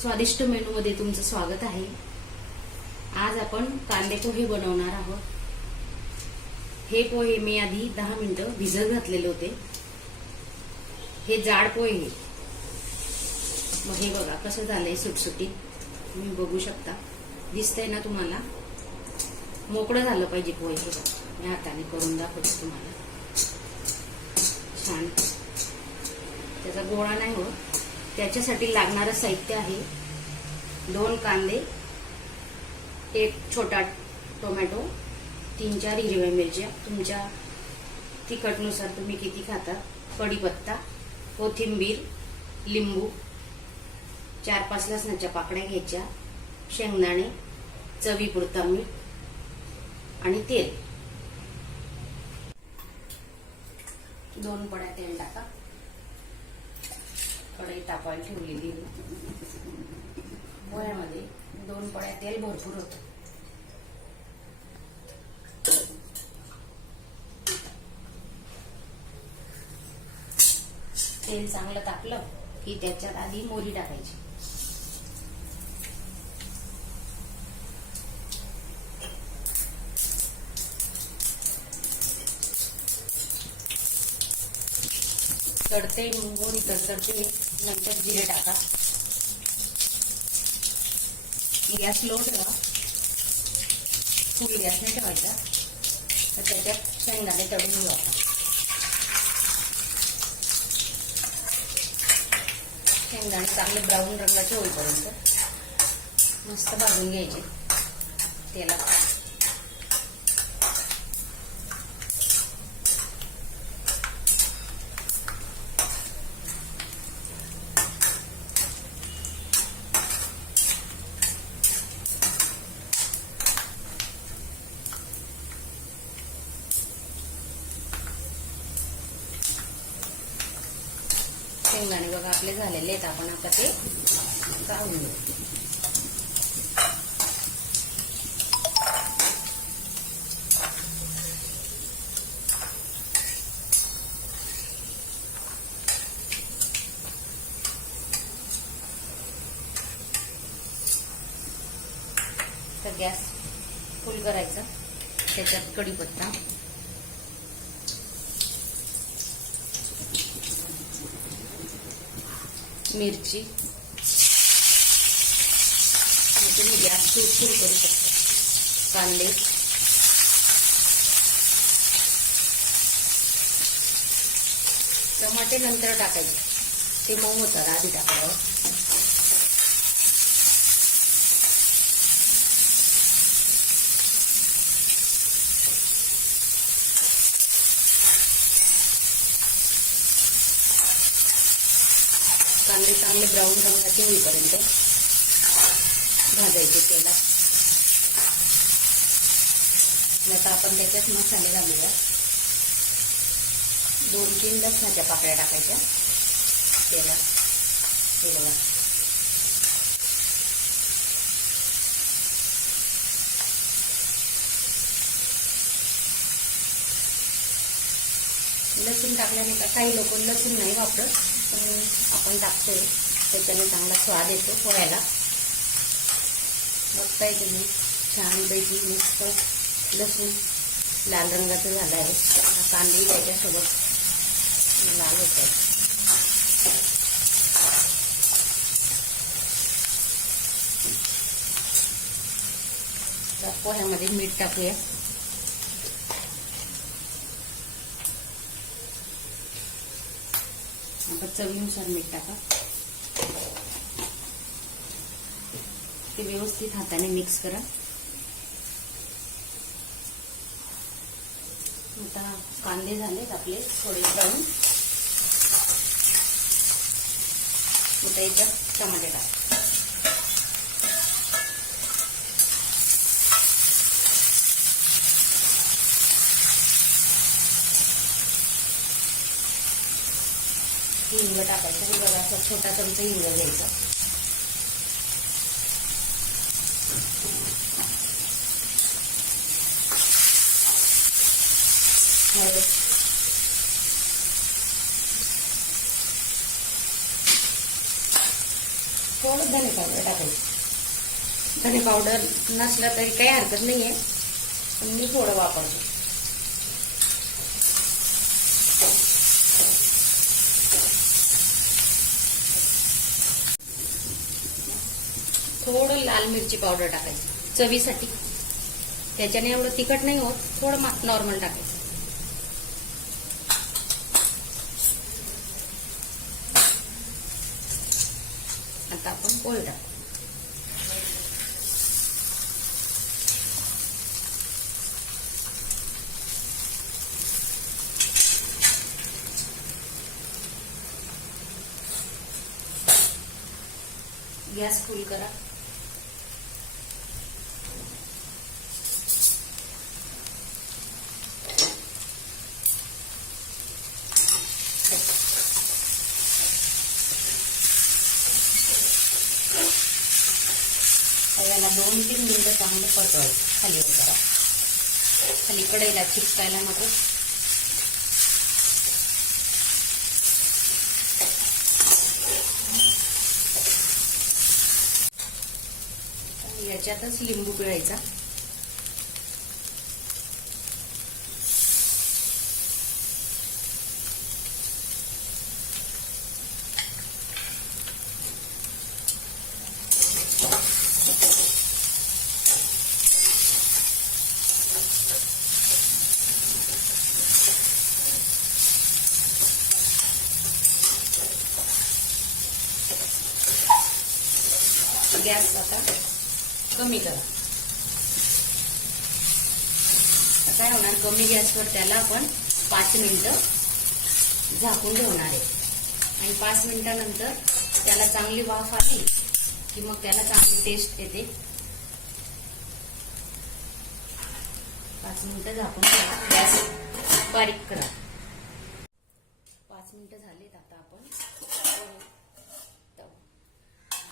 स्वादिष्ट मेनूमध्ये तुमचं स्वागत आहे. आज आपण कांदे पोहे बनवणार आहोत. हे पोहे मी आधी दहा मिनिटं भिजत घातलेले होते. हे जाड पोहे. मग हे बघा कसं झालंय सुटसुटीत. तुम्ही बघू शकता. दिसतंय ना तुम्हाला? मोकळं झालं पाहिजे पोहे बघा. मी हाताने करून दाखवते तुम्हाला. छान. त्याचा गोळा नाही होत. त्याच्यासाठी लागणारं साहित्य आहे. दोन कांदे एक छोटा टोमॅटो तीन चार हिरव्या मिरच्या. तुमच्या तिखटनुसार तुम्ही किती खाता? कढीपत्ता कोथिंबीर लिंबू चार पाच लसणाच्या पाकड्या घ्यायच्या शेंगदाणे चवीपुरता मीठ आणि तेल. दोन पड्या तेल टाका. कढई तापायला ठेवलेली पोळ्यामध्ये दोन पळ्या तेल भरपूर होतं. तेल चांगलं तापलं की त्याच्यात आधी मोरी टाकायची. तडते मोहरी तडतडते. नंतर जिरे टाका. गॅस लो ठेवा. फुल गॅस नाही ठेवायचा. तर त्याच्यात शेंगदाणे तळून घेऊ आपण. शेंगदाणे चांगले ब्राऊन रंगाचे होईपर्यंत मस्त भाजून घ्यायचे. तेलात. शेंगदाणे बघा आपले झालेले आहेत. आपण आता ते काढून घेऊ. तर गॅस फुल करायचा. त्याच्यात कढीपत्ता. मिरची. तुम्ही गॅस फुल फुल करू शकता. कांदे. टमाटे नंतर टाकायचे. ते मऊ होतात आधी टाकावं कांदे चांगले ब्राऊन रंगाचे होईपर्यंत भाजायचे तेलात. आता आपण त्याच्यात मसाले घालूया. दोन तीन लसणाच्या पाकळ्या टाकायच्या तेलात. ते बघा. लसूण टाकल्याने काही लोक लसूण नाही वापरत. आपण टाकतोय. त्याच्याने चांगला स्वाद येतो पोळ्याला. बघताय तुम्ही छानपैकी मस्त लसूण लाल रंगाचं झालं आहे. कांदे त्याच्यासोबत लाल होत आहे पोह्यामध्ये मीठ टाकूया आता चवीनुसार मीठ टाका. ते व्यवस्थित हाताने मिक्स करा. आता कांदे झालेत आपले थोडे ब्राऊन. आता याच्यात टमाटे टाका. हिंग टाकायचं हे बघा असं छोटा चमचा हिंग घ्यायचा. थोडं धने पावडर टाकायचं. धने पावडर नसलं तरी काही हरकत नाही आहे पण मी थोडं वापरतो. थोडं लाल मिरची पावडर टाकायची. चवीसाठी. त्याच्याने एवढं तिखट नाही होत थोडं नॉर्मल टाकायचं. आता आपण पोहे टाकू. गॅस फुल करा. दोन तीन मिनटं चांगलं परतवायचं खाली करा खाली कडेला चिपकायला नको. याच्यातच लिंबू पिळायचा. गॅस आता कमी करा. आता काय होणार कमी गॅसवर त्याला आपण पाच मिनिटं झाकून ठेवणार आहे. आणि पाच मिनिटानंतर त्याला चांगली वाफ आली की मग त्याला चांगली टेस्ट येते. पाच मिनिटं झाकून ठेवा. गॅस बारीक करा. पाच मिनिटं झाले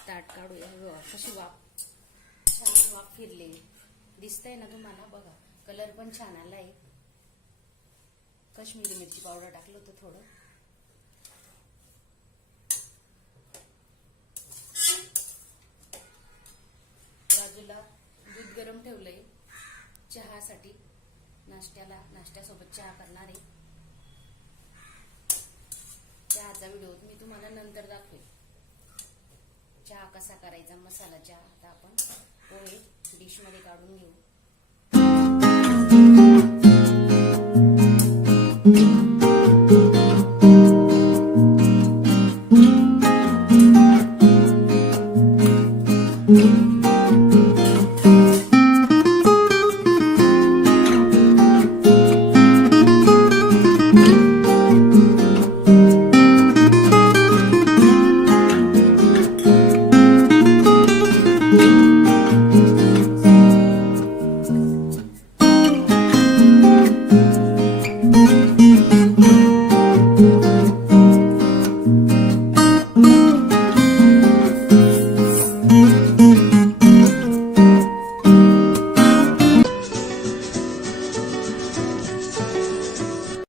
ताट काढूया. कशी वाफ. छान वाफ फिरले. दिसतंय ना तुम्हाला? बघा कलर पण छान आलाय. कश्मीरी मिरची पावडर टाकलं होतं थोडं. बाजूला दूध गरम ठेवलंय. चहासाठी नाश्त्याला नाश्त्यासोबत चहा करणार आहे. चहाचा व्हिडिओ मी तुम्हाला नंतर दाखवेल चहा कसा करायचा? मसाला चहा आता आपण पोहे डिशमध्ये काढून घेऊ.